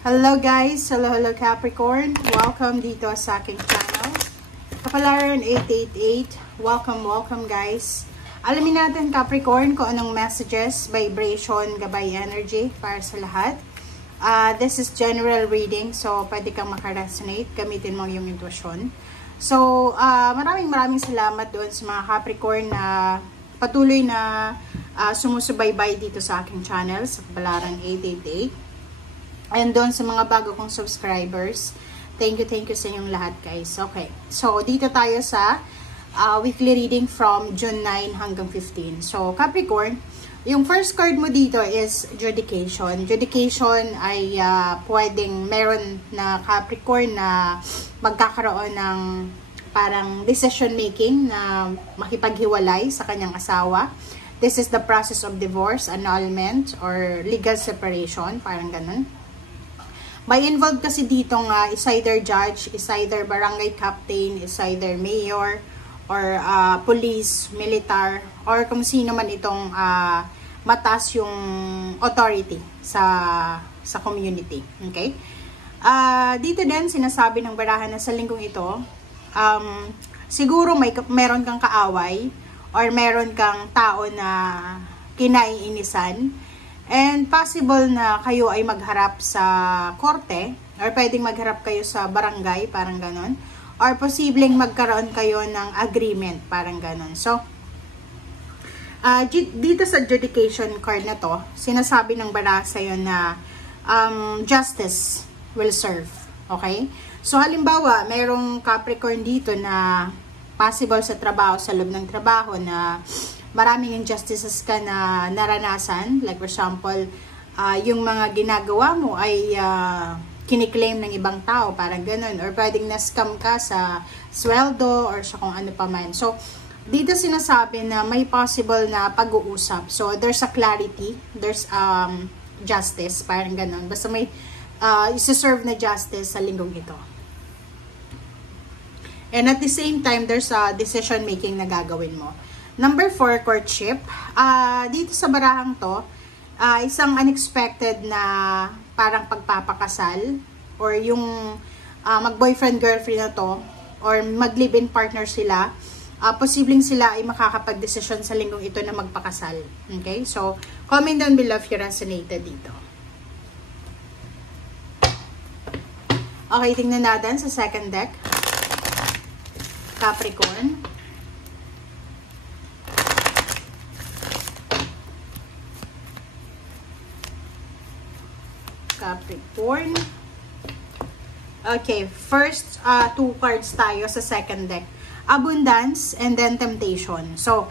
Hello guys! Hello Capricorn! Welcome dito sa aking channel. Kapalaran 888. Welcome guys. Alamin natin Capricorn kung anong messages, vibration, gabay energy para sa lahat. This is general reading, so pwede kang makaresonate. Gamitin mo yung intuition. So, maraming salamat doon sa mga Capricorn na patuloy na sumusubaybay dito sa aking channel sa Kapalaran 888. And doon sa mga bago kong subscribers, thank you sa inyong lahat guys. Okay, so dito tayo sa weekly reading from June 9 hanggang 15. So Capricorn, yung first card mo dito is Judication. Judication ay pwedeng meron na Capricorn na magkakaroon ng parang decision making na makipaghiwalay sa kanyang asawa. This is the process of divorce, annulment, or legal separation, parang ganun. May involved kasi dito nga, is either judge, is either barangay captain, is either mayor, or police, militar, or kung sino man itong mataas yung authority sa community. Okay? Dito din, sinasabi ng barahan na sa linggong ito, siguro meron kang kaaway, or meron kang tao na kinaiinisan, and possible na kayo ay magharap sa korte, or pwedeng magharap kayo sa barangay, parang ganon, or posibleng magkaroon kayo ng agreement, parang ganon. So, dito sa Judication card na to, sinasabi ng baraha sa'yo na justice will serve. Okay? So, halimbawa, mayroong Capricorn dito na possible sa trabaho, sa loob ng trabaho na maraming injustices ka na naranasan. Like for example, yung mga ginagawa mo ay kiniklaim ng ibang tao, parang ganun. Or pwedeng na-scam ka sa sweldo or sa kung ano pa man. So, dito sinasabi na may possible na pag-uusap. So, there's a clarity, there's justice, parang ganun. Basta may isi-serve na justice sa linggong ito. And at the same time, there's a decision making na gagawin mo. Number 4, courtship. Dito sa barahang to, isang unexpected na parang pagpapakasal, or yung mag-boyfriend-girlfriend na to, or mag-live-in partner sila, posibleng sila ay makakapag-desisyon sa linggong ito na magpakasal. Okay? So, comment down below if you resonated dito. Okay, tingnan natin sa second deck. Capricorn. Capricorn. Okay, first two cards tayo sa second deck. Abundance and then temptation. So,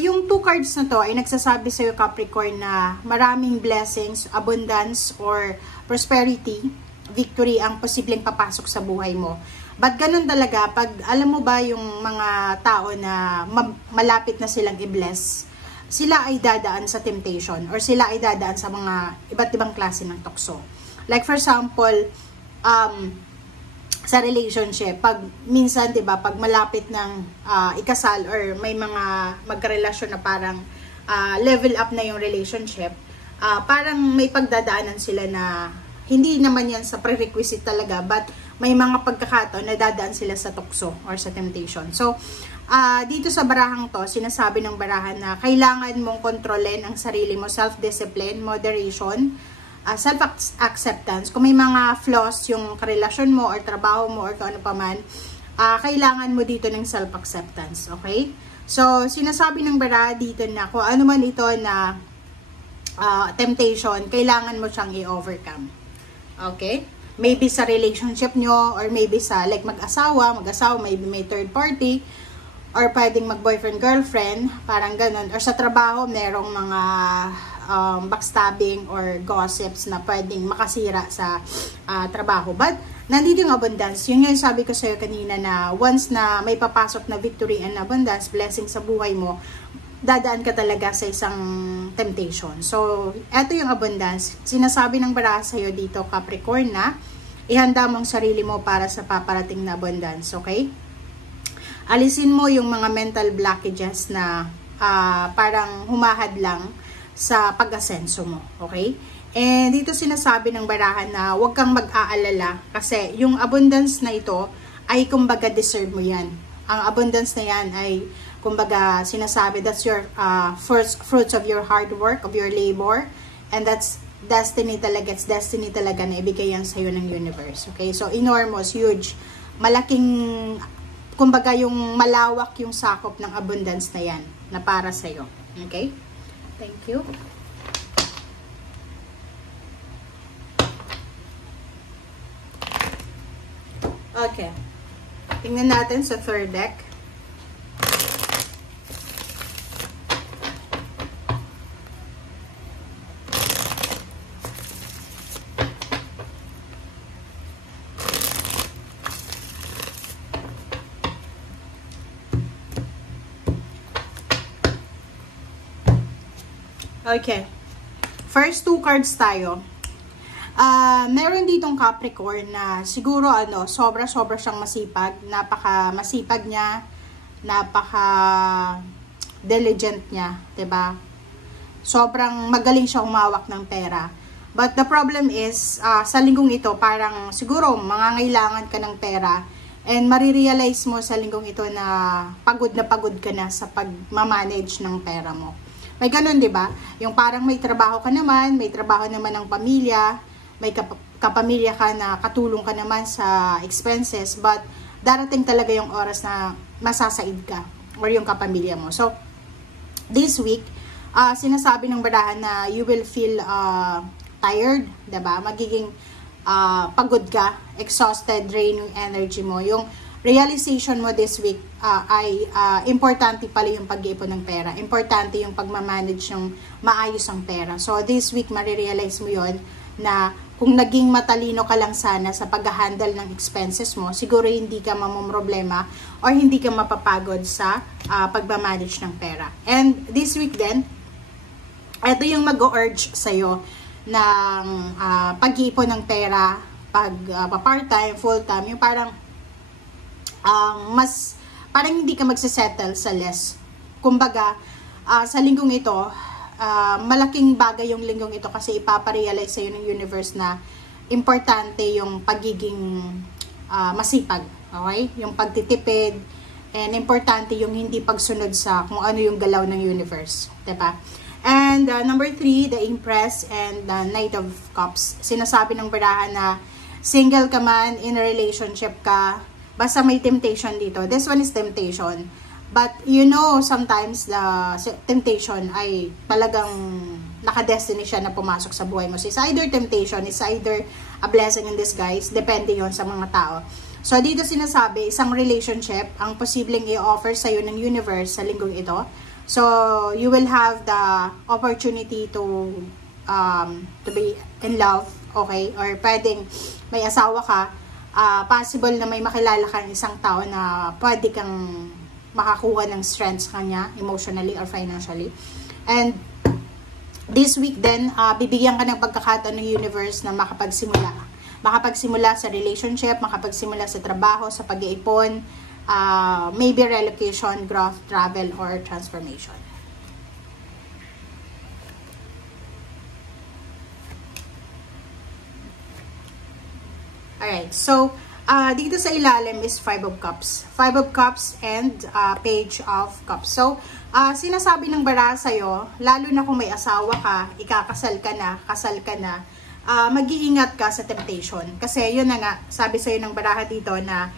yung two cards na to ay nagsasabi sa'yo Capricorn na maraming blessings, abundance, or prosperity, victory ang posibleng papasok sa buhay mo. But ganun talaga, pag alam mo ba yung mga tao na malapit na silang i-bless, sila ay dadaan sa temptation, or sila ay dadaan sa mga iba't ibang klase ng tukso. Like for example, sa relationship, pag minsan, 'di ba, pag malapit ng ikasal, or may mga magkarelasyon na parang level up na yung relationship, parang may pagdadaanan sila na hindi naman yan sa prerequisite talaga, but may mga pagkakataon na dadaan sila sa tukso or sa temptation. So, dito sa barahang to, sinasabi ng barahan na kailangan mong kontrolin ang sarili mo, self-discipline, moderation, self-acceptance. Kung may mga flaws yung karelasyon mo or trabaho mo or kung ano pa man, kailangan mo dito ng self-acceptance. Okay? So, sinasabi ng baraha dito na kung ano man ito na temptation, kailangan mo siyang i-overcome. Okay? Maybe sa relationship nyo, or maybe sa like mag-asawa, maybe may third party, or pwedeng mag-boyfriend-girlfriend, parang ganun. Or sa trabaho, merong mga backstabbing or gossips na pwedeng makasira sa trabaho. But, nandito yung abundance. Yun yung sabi ko sa'yo kanina na once na may papasok na victory and abundance, blessing sa buhay mo, dadaan ka talaga sa isang temptation. So, eto yung abundance. Sinasabi ng baraha sa'yo dito, Capricorn, na ihanda mong sarili mo para sa paparating na abundance. Okay? Alisin mo yung mga mental blockages na parang humahad lang sa pag-asenso mo. Okay? And dito sinasabi ng barahan na huwag kang mag-aalala kasi yung abundance na ito ay kumbaga deserve mo yan. Ang abundance na yan ay kumbaga sinasabi that's your first fruits of your hard work, of your labor, and that's destiny talaga. It's destiny talaga na ibigay yan sa'yo ng universe. Okay? So enormous, huge, malaking, kumbaga yung malawak yung sakop ng abundance na yan na para sa'yo. Okay? Thank you. Okay. Tingnan natin sa third deck. Okay. First two cards tayo. Meron ditong Capricorn na siguro sobra siyang masipag, napaka-masipag niya, napaka-diligent niya, 'di ba? Sobrang magaling siya humawak ng pera. But the problem is, sa linggong ito, parang siguro mangangailangan ka ng pera and marirealize mo sa linggong ito na pagod ka na sa pag-manage ng pera mo. May ganun, 'di ba? Yung parang may trabaho ka naman, may trabaho naman ng pamilya, may kapamilya ka na katulong ka naman sa expenses, but darating talaga yung oras na masasaid ka or yung kapamilya mo. So, this week, sinasabi ng barahan na you will feel tired, diba? Magiging pagod ka, exhausted, drain yung energy mo. Yung realization mo this week ay importante pala yung pag-iipon ng pera. Importante yung pagmamanage ng maayos ang pera. So, this week, marirealize mo yon na kung naging matalino ka lang sana sa pag-handle ng expenses mo, siguro hindi ka mamumroblema or hindi ka mapapagod sa pagmamanage ng pera. And this week din, ito yung mag-urge sa'yo ng pag-iipon ng pera, part-time, full-time, yung parang parang hindi ka magsisettle sa less. Kumbaga, sa linggong ito, malaking bagay yung linggong ito kasi ipaparealize sa'yo ng universe na importante yung pagiging masipag, okay? Yung pagtitipid, and importante yung hindi pagsunod sa kung ano yung galaw ng universe, diba? And number 3, the Empress and the Knight of Cups. Sinasabi ng barahan na single ka man, in a relationship ka, basta may temptation dito. This one is temptation. But, you know, sometimes the temptation ay talagang nakadestiny siya na pumasok sa buhay mo. So, it's either temptation, it's either a blessing in disguise. Depende yon sa mga tao. So, dito sinasabi, isang relationship, ang posibleng i-offer sa'yo ng universe sa linggong ito. So, you will have the opportunity to be in love, okay? Or pwedeng may asawa ka, possible na may makilala kang isang tao na pwede kang makakuha ng strength sa kanya, emotionally or financially. And this week then, bibigyan ka ng pagkakataon ng universe na makapagsimula. Makapagsimula sa relationship, makapagsimula sa trabaho, sa pag-iipon, maybe relocation, growth, travel, or transformation. Alright, so, dito sa ilalim is 5 of Cups. 5 of Cups and Page of Cups. So, sinasabi ng baraha sa'yo, lalo na kung may asawa ka, ikakasal ka na, kasal ka na, mag-iingat ka sa temptation. Kasi yun na nga, sabi sa'yo ng baraha dito na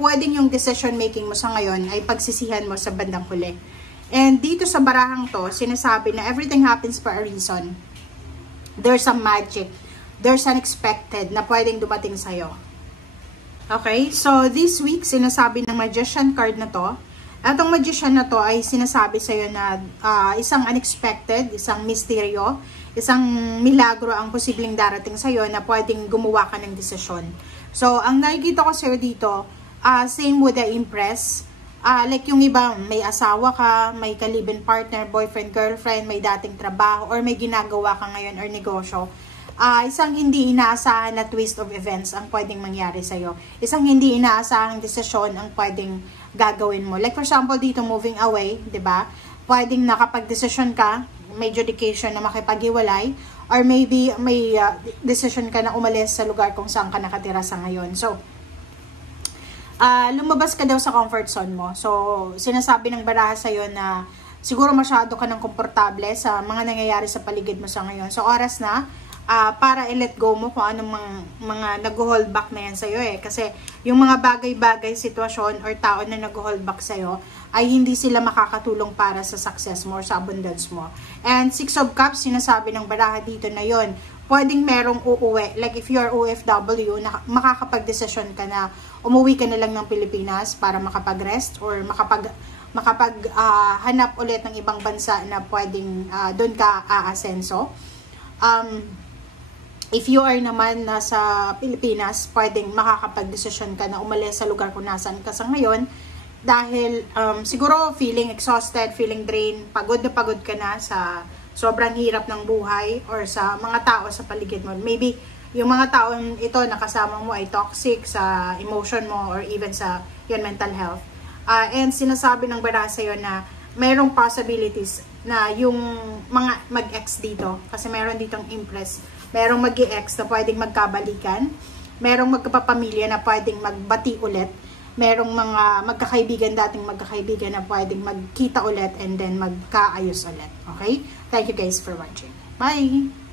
pwedeng yung decision making mo sa ngayon ay pagsisihan mo sa bandang huli. And dito sa barahang to, sinasabi na everything happens for a reason. There's a magic. There's unexpected na pwedeng dumating sa'yo. Okay, so this week, sinasabi ng Magician card na to. Itong Magician na to ay sinasabi sa'yo na isang unexpected, isang misteryo, isang milagro ang posibleng darating sa'yo na pwedeng gumawa ka ng desisyon. So, ang nakikita ko sa'yo dito, same with the Empress. Like yung iba, may asawa ka, may ka-live-in partner, boyfriend, girlfriend, may dating trabaho, or may ginagawa ka ngayon or negosyo. Isang hindi inaasahan na twist of events ang pwedeng mangyari sa'yo. Isang hindi inaasahang desisyon ang pwedeng gagawin mo. Like for example, dito moving away, 'di ba? Pwedeng nakapag-desisyon ka, may judication na makipaghiwalay, or maybe may decision ka na umalis sa lugar kung saan ka nakatira sa ngayon. So, lumabas ka daw sa comfort zone mo. So, sinasabi ng baraha sa'yo na siguro masyado ka ng komportable sa mga nangyayari sa paligid mo sa ngayon. So, oras na para i-let go mo kung anong mga nag-hold back na yan sa'yo eh. Kasi yung mga bagay-bagay, sitwasyon, or tao na nag-hold back sa'yo, ay hindi sila makakatulong para sa success mo or sa abundance mo. And 6 of Cups, sinasabi ng baraha dito na yon, pwedeng merong uuwi. Like if you're OFW, makakapag-desisyon ka na umuwi ka na lang ng Pilipinas para makapag-rest or hanap ulit ng ibang bansa na pwedeng doon ka aasenso. If you are naman nasa Pilipinas, pwedeng makakapag-desisyon ka na umalis sa lugar kung nasaan ka sa ngayon dahil siguro feeling exhausted, feeling drained, pagod na pagod ka na sa sobrang hirap ng buhay or sa mga tao sa paligid mo. Maybe yung mga taong ito na kasama mo ay toxic sa emotion mo or even sa yung mental health. And sinasabi ng baraha sa'yo na mayroong possibilities na yung mga mag-ex dito, kasi meron ditong Empress, merong mag-ex na pwedeng magkabalikan, merong magkapamilya na pwedeng magbati ulit, merong mga magkakaibigan, dating magkakaibigan na pwedeng magkita ulit and then magkaayos ulit. Okay? Thank you guys for watching. Bye!